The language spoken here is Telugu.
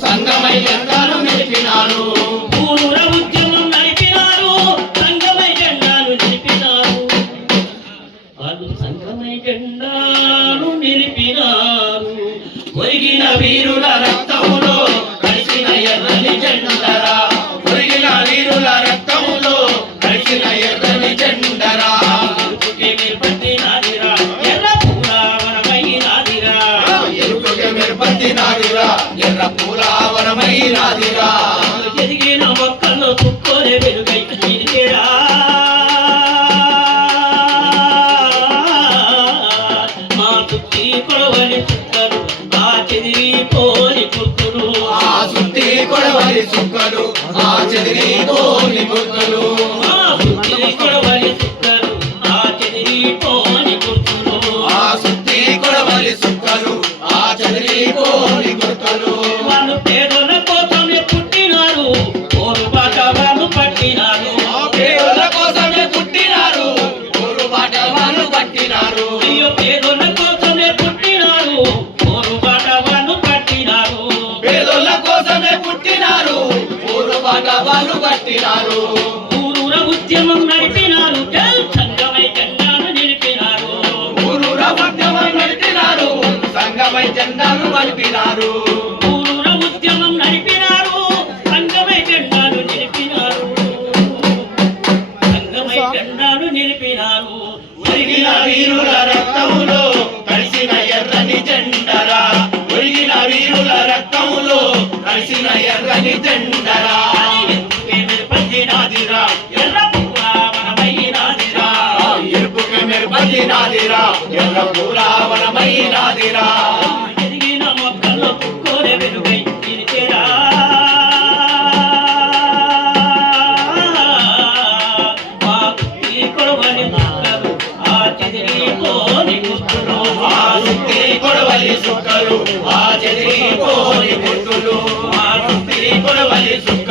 సంగమై జెండాలు నిలిపినారు. ఊరూర ఉద్యమం నడిపినారు, సంగమై జెండాలు నిలిపినారు. వాళ్ళు సంగమై జెండాలు నిలిపినారు. ఒరిగిన వీరుల రక్తములో కలిసిన ఎర్రని జెండరా, ఒరిగిన వీరుల రక్తములో కలిసిన ఎర్రని జెండరా. ఎరుపుకే మెరుపట్టినాదిరా, ఎర్ర పూలావనమైనాదిరా. ఎరుపుకే మెరుపట్టినాదిరా, ఎర్ర పూలావనమైనాదిరా. ఎదిగిన మొక్కల్లో చుక్కోలే వెలుగై నిలిచేరా. మా చుట్టి కొడవలి చుక్కలు, ఆ చెదిరిపోని గుర్తులు. ఆ సుత్తి కొడవలి చుక్కలు, ఆ చెదిరిపోని గుర్తులు. మా చుట్టి కొడవలి చుక్కలు, ఆ చెదిరిపోని గుర్తులు. ఆ సుత్తి కొడవలి చుక్కలు, ఆ చెదిరిపోని గుర్తులు. వాళ్ళు పేదల కోసమే పుట్టినారు, పోరుబాట వాళ్ళు పట్టినారు. పేదల కోసమే పుట్టినారు, పోరుబాట వాళ్ళు పట్టినారు. అయ్యో పేదల కోసమే పుట్టినారు, పోరుబాట వాళ్ళు పట్టినారు. పేదల కోసమే పుట్టినారు, పోరుబాట వాళ్ళు పట్టినారు. ఊరూర ఉద్యమం నడిపినారు, సంగమై జెండాలు నిలిపినారు. ఊరూర ఉద్యమం నడిపినారు, సంగమై జెండాలు నడిపినారు. ఊరూర ఉద్యమం నడిపినారు, సంగమై జెండాలు నిలిపినారు. సంగమై జెండాలు నిలిపినారు. ఒరిగిన వీరుల రక్తములో కలిసిన ఎర్రని జెండరా, ఒరిగిన వీరుల రక్తములో కలిసిన ఎర్రని జెండరా. ఎరుపుకే మెరుపట్టినాదిరా, ఎర్ర పూలావనమైనాదిరా. ఎరుపుకి మెరుపట్టినాదిరా, ఎర్ర పూలావనమైనాదిరా. ఎదిగిన మొక్కల్లో చుక్కోలే వెలుగై నిలిచేరా. మా చుట్టి కొడవలి చుక్కలు, ఆ చెదిరిపోని గుర్తులు. ఆ సుత్తి కొడవలి చుక్కలు, ఆ చెదిరిపోని గుర్తులు. మా చుట్టి కొడవలి చుక్కలు,